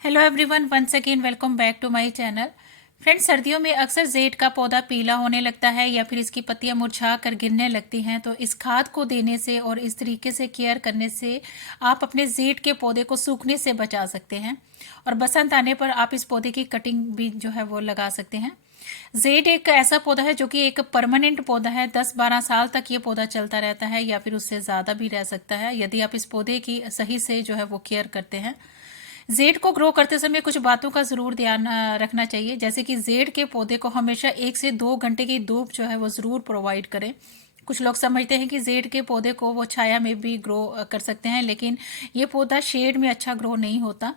Hello everyone, once again welcome back to my channel. Friends, सर्दियों में अक्सर Z का पौधा पीला होने लगता है या फिर इसकी पत्तियां मुरझा कर गिरने लगती हैं। तो इस खाद को देने से और इस तरीके से केयर करने से आप अपने जेड के पौधे को सूखने से बचा सकते हैं और बसंत आने पर आप इस पौधे की कटिंग भी जो है वो लगा सकते हैं। जेड एक ऐसा पौधा है जो कि एक परमानेंट पौधा है। 10-12 साल तक ये पौधा चलता रहता है या फिर उससे ज़्यादा भी रह सकता है यदि आप इस पौधे की सही से जो है वो केयर करते हैं। जेड को ग्रो करते समय कुछ बातों का जरूर ध्यान रखना चाहिए, जैसे कि जेड के पौधे को हमेशा 1 से 2 घंटे की धूप जो है वो जरूर प्रोवाइड करें। कुछ लोग समझते हैं कि जेड के पौधे को वो छाया में भी ग्रो कर सकते हैं, लेकिन ये पौधा शेड में अच्छा ग्रो नहीं होता।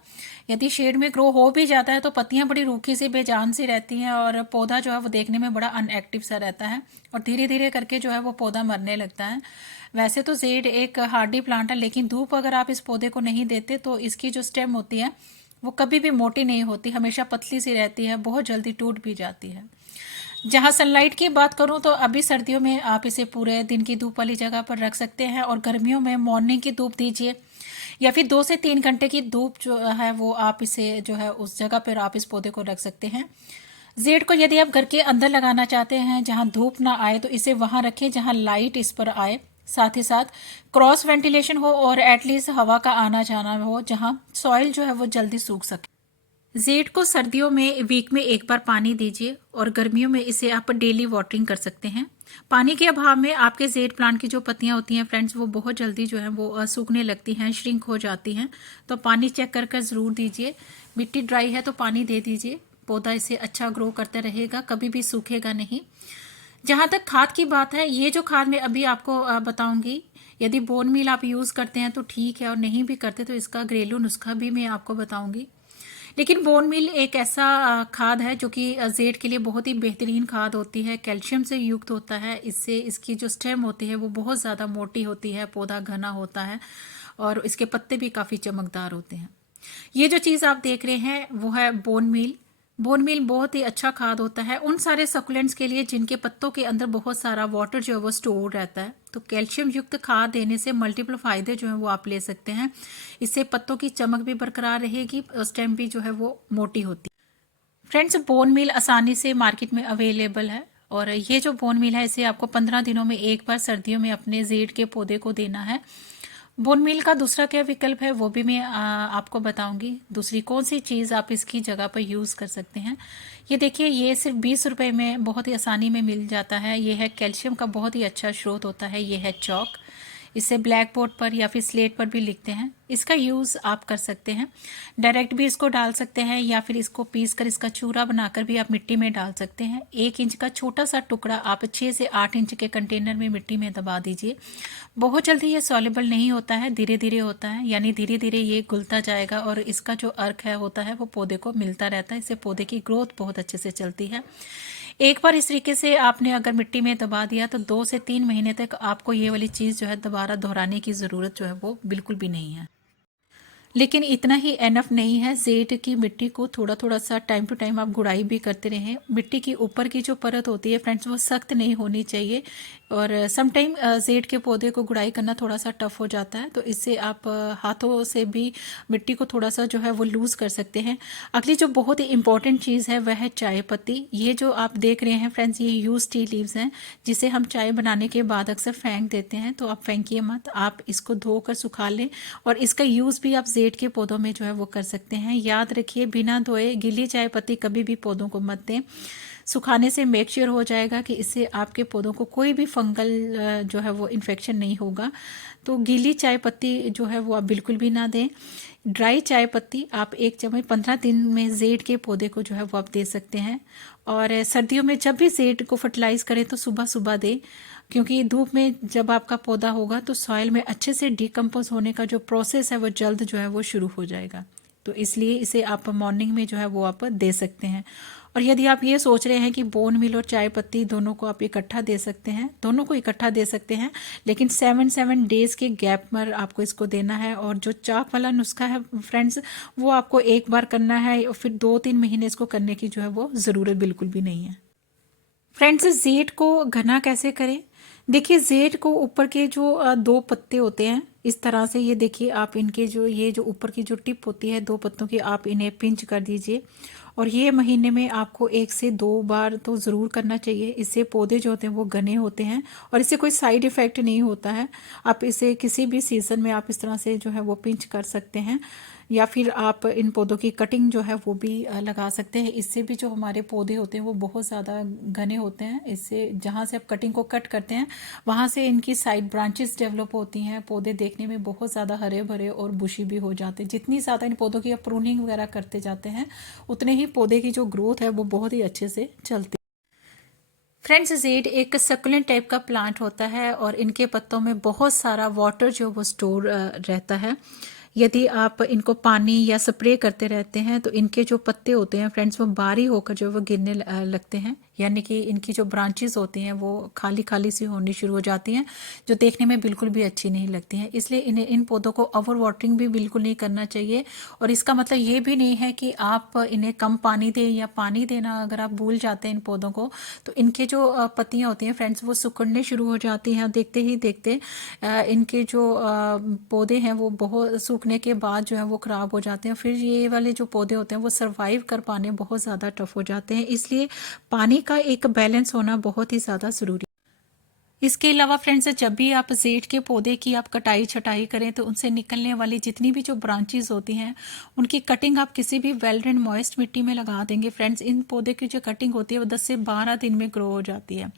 यदि शेड में ग्रो हो भी जाता है तो पत्तियां बड़ी रूखी सी बेजान सी रहती हैं और पौधा जो है वो देखने में बड़ा अनएक्टिव सा रहता है और धीरे धीरे करके जो है वो पौधा मरने लगता है। वैसे तो जेड एक हार्डी प्लांट है, लेकिन धूप अगर आप इस पौधे को नहीं देते तो इसकी जो स्टेम होती है वो कभी भी मोटी नहीं होती, हमेशा पतली सी रहती है, बहुत जल्दी टूट भी जाती है। जहाँ सनलाइट की बात करूँ तो अभी सर्दियों में आप इसे पूरे दिन की धूप वाली जगह पर रख सकते हैं और गर्मियों में मॉर्निंग की धूप दीजिए या फिर 2 से 3 घंटे की धूप जो है वो आप इसे जो है उस जगह पर आप इस पौधे को रख सकते हैं। जेड को यदि आप घर के अंदर लगाना चाहते हैं जहां धूप ना आए तो इसे वहां रखें जहां लाइट इस पर आए, साथ ही साथ क्रॉस वेंटिलेशन हो और एटलीस्ट हवा का आना जाना हो जहां सॉइल जो है वो जल्दी सूख सके। जेड को सर्दियों में वीक में एक बार पानी दीजिए और गर्मियों में इसे आप डेली वाटरिंग कर सकते हैं। पानी के अभाव में आपके जेड प्लांट की जो पत्तियां होती हैं फ्रेंड्स, वो बहुत जल्दी जो है वो सूखने लगती हैं, श्रिंक हो जाती हैं। तो पानी चेक कर कर ज़रूर दीजिए। मिट्टी ड्राई है तो पानी दे दीजिए, पौधा इसे अच्छा ग्रो करते रहेगा, कभी भी सूखेगा नहीं। जहाँ तक खाद की बात है, ये जो खाद मैं अभी आपको बताऊंगी, यदि बोन मील आप यूज़ करते हैं तो ठीक है और नहीं भी करते तो इसका घरेलू नुस्खा भी मैं आपको बताऊंगी। लेकिन बोन मील एक ऐसा खाद है जो कि जेड के लिए बहुत ही बेहतरीन खाद होती है, कैल्शियम से युक्त होता है। इससे इसकी जो स्टेम होती है वो बहुत ज़्यादा मोटी होती है, पौधा घना होता है और इसके पत्ते भी काफ़ी चमकदार होते हैं। ये जो चीज़ आप देख रहे हैं वो है बोन मील। बोन मील बहुत ही अच्छा खाद होता है उन सारे सकुलेंट्स के लिए जिनके पत्तों के अंदर बहुत सारा वाटर जो है वो स्टोर रहता है। तो कैल्शियम युक्त खाद देने से मल्टीपल फायदे जो है वो आप ले सकते हैं। इससे पत्तों की चमक भी बरकरार रहेगी, स्टेम भी जो है वो मोटी होती है। फ्रेंड्स, बोन मील आसानी से मार्केट में अवेलेबल है और ये जो बोन मील है इसे आपको 15 दिनों में एक बार सर्दियों में अपने जेड के पौधे को देना है। बोन मील का दूसरा क्या विकल्प है वो भी मैं आपको बताऊंगी। दूसरी कौन सी चीज़ आप इसकी जगह पर यूज़ कर सकते हैं। ये देखिए, ये सिर्फ 20 रुपए में बहुत ही आसानी में मिल जाता है। ये है कैल्शियम का बहुत ही अच्छा स्रोत होता है। ये है चॉक। इसे ब्लैक बोर्ड पर या फिर स्लेट पर भी लिखते हैं। इसका यूज़ आप कर सकते हैं, डायरेक्ट भी इसको डाल सकते हैं या फिर इसको पीस कर इसका चूरा बनाकर भी आप मिट्टी में डाल सकते हैं। 1 इंच का छोटा सा टुकड़ा आप 6 से 8 इंच के कंटेनर में मिट्टी में दबा दीजिए। बहुत जल्दी ये सॉल्युबल नहीं होता है, धीरे धीरे होता है, यानी धीरे धीरे ये घुलता जाएगा और इसका जो अर्क है होता है वो पौधे को मिलता रहता है। इससे पौधे की ग्रोथ बहुत अच्छे से चलती है। एक बार इस तरीके से आपने अगर मिट्टी में दबा दिया तो 2 से 3 महीने तक आपको ये वाली चीज़ जो है दोबारा दोहराने की ज़रूरत जो है वो बिल्कुल भी नहीं है। लेकिन इतना ही एनफ नहीं है। जेड की मिट्टी को थोड़ा थोड़ा सा टाइम टू टाइम आप गुड़ाई भी करते रहें। मिट्टी की ऊपर की जो परत होती है फ्रेंड्स वो सख्त नहीं होनी चाहिए और सम टाइम जेड के पौधे को गुड़ाई करना थोड़ा सा टफ हो जाता है, तो इससे आप हाथों से भी मिट्टी को थोड़ा सा जो है वो लूज़ कर सकते हैं। अगली जो बहुत ही इंपॉर्टेंट चीज़ है वह है चाय पत्ती। ये जो आप देख रहे हैं फ्रेंड्स, ये यूज टी लीव्स हैं जिसे हम चाय बनाने के बाद अक्सर फेंक देते हैं। तो आप फेंकिए मत, आप इसको धोकर सुखा लें और इसका यूज़ भी आप जेड के पौधों में जो है वो कर सकते हैं। याद रखिए, बिना धोए गीली चाय पत्ती कभी भी पौधों को मत दें। सुखाने से मेक श्योर हो जाएगा कि इससे आपके पौधों को कोई भी फंगल जो है वो इन्फेक्शन नहीं होगा। तो गीली चाय पत्ती जो है वो आप बिल्कुल भी ना दें। ड्राई चाय पत्ती आप 1 चम्मच 15 दिन में जेड के पौधे को जो है वो आप दे सकते हैं। और सर्दियों में जब भी जेड को फर्टिलाइज करें तो सुबह सुबह दें, क्योंकि धूप में जब आपका पौधा होगा तो सॉइल में अच्छे से डिकम्पोज होने का जो प्रोसेस है वो जल्द जो है वो शुरू हो जाएगा। तो इसलिए इसे आप मॉर्निंग में जो है वो आप दे सकते हैं। और यदि आप ये सोच रहे हैं कि बोन मील और चाय पत्ती दोनों को आप इकट्ठा दे सकते हैं, दोनों को इकट्ठा दे सकते हैं, लेकिन 7 डेज के गैप पर आपको इसको देना है। और जो चाक वाला नुस्खा है फ्रेंड्स, वो आपको एक बार करना है और फिर 2-3 महीने इसको करने की जो है वो ज़रूरत बिल्कुल भी नहीं है। फ्रेंड्स, जेड को घना कैसे करें? देखिए जेड को ऊपर के जो दो पत्ते होते हैं इस तरह से, ये देखिए आप इनके जो ये जो ऊपर की जो टिप होती है दो पत्तों की, आप इन्हें पिंच कर दीजिए। और ये महीने में आपको 1 से 2 बार तो ज़रूर करना चाहिए। इससे पौधे जो होते हैं वो घने होते हैं और इससे कोई साइड इफ़ेक्ट नहीं होता है। आप इसे किसी भी सीज़न में आप इस तरह से जो है वो पिंच कर सकते हैं, या फिर आप इन पौधों की कटिंग जो है वो भी लगा सकते हैं। इससे भी जो हमारे पौधे होते हैं वो बहुत ज़्यादा घने होते हैं। इससे जहाँ से आप कटिंग को कट करते हैं वहाँ से इनकी साइड ब्रांचेस डेवलप होती हैं। पौधे देखने में बहुत ज़्यादा हरे भरे और बुशी भी हो जाते हैं। जितनी ज़्यादा इन पौधों की आप प्रूनिंग वगैरह करते जाते हैं उतने ही पौधे की जो ग्रोथ है वो बहुत ही अच्छे से चलती है। फ्रेंड्स जेड एक सक्युलेंट टाइप का प्लांट होता है और इनके पत्तों में बहुत सारा वाटर जो वो स्टोर रहता है। यदि आप इनको पानी या स्प्रे करते रहते हैं तो इनके जो पत्ते होते हैं फ्रेंड्स वो बारी होकर जो वो गिरने लगते हैं, यानी कि इनकी जो ब्रांचेस होती हैं वो खाली खाली सी होनी शुरू हो जाती हैं, जो देखने में बिल्कुल भी अच्छी नहीं लगती हैं। इसलिए इन पौधों को ओवर वाटरिंग भी बिल्कुल नहीं करना चाहिए। और इसका मतलब ये भी नहीं है कि आप इन्हें कम पानी दें, या पानी देना अगर आप भूल जाते हैं इन पौधों को तो इनके जो पत्तियां होती हैं फ्रेंड्स वो सिकुड़ने शुरू हो जाती हैं। देखते ही देखते इनके जो पौधे हैं वो बहुत सूखने के बाद जो है वो ख़राब हो जाते हैं। फिर ये वाले जो पौधे होते हैं वो सरवाइव कर पाने बहुत ज़्यादा टफ हो जाते हैं। इसलिए पानी का एक बैलेंस होना बहुत ही ज़्यादा ज़रूरी है। इसके अलावा फ्रेंड्स जब भी आप जेड के पौधे की आप कटाई छटाई करें तो उनसे निकलने वाली जितनी भी जो ब्रांचेस होती हैं उनकी कटिंग आप किसी भी वेल ड्रेन मॉइस्ट मिट्टी में लगा देंगे। फ्रेंड्स इन पौधे की जो कटिंग होती है वो 10 से 12 दिन में ग्रो हो जाती है।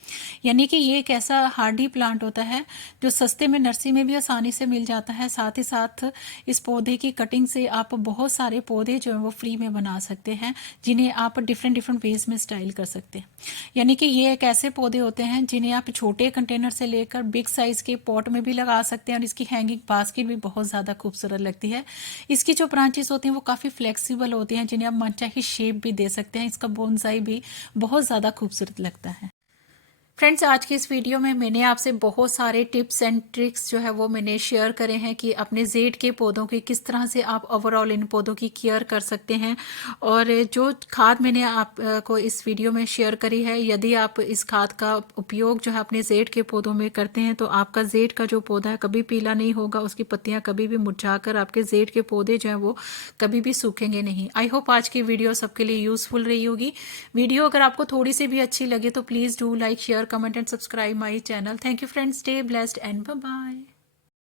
यानी कि ये एक ऐसा हार्डी प्लांट होता है जो सस्ते में नर्सरी में भी आसानी से मिल जाता है। साथ ही साथ इस पौधे की कटिंग से आप बहुत सारे पौधे जो हैं वो फ्री में बना सकते हैं, जिन्हें आप डिफरेंट डिफरेंट वेज में स्टाइल कर सकते हैं। यानी कि ये एक ऐसे पौधे होते हैं जिन्हें आप छोटे कंटेनर से लेकर बिग साइज के पॉट में भी लगा सकते हैं और इसकी हैंगिंग बास्केट भी बहुत ज़्यादा खूबसूरत लगती है। इसकी जो ब्रांचेस होती हैं वो काफ़ी फ्लेक्सिबल होती हैं, जिन्हें आप मनचाही शेप भी दे सकते हैं। इसका बोनसाई भी बहुत ज़्यादा खूबसूरत लगता है। फ्रेंड्स आज की इस वीडियो में मैंने आपसे बहुत सारे टिप्स एंड ट्रिक्स जो है वो मैंने शेयर करे हैं कि अपने जेड के पौधों की किस तरह से आप ओवरऑल इन पौधों की केयर कर सकते हैं। और जो खाद मैंने आपको इस वीडियो में शेयर करी है, यदि आप इस खाद का उपयोग जो है अपने जेड के पौधों में करते हैं तो आपका जेड का जो पौधा है कभी पीला नहीं होगा, उसकी पत्तियां कभी भी मुरझाकर आपके जेड के पौधे जो हैं वो कभी भी सूखेंगे नहीं। आई होप आज की वीडियो सबके लिए यूजफुल रही होगी। वीडियो अगर आपको थोड़ी सी भी अच्छी लगे तो please do like share comment and subscribe my channel. Thank you friends. Stay blessed and bye bye.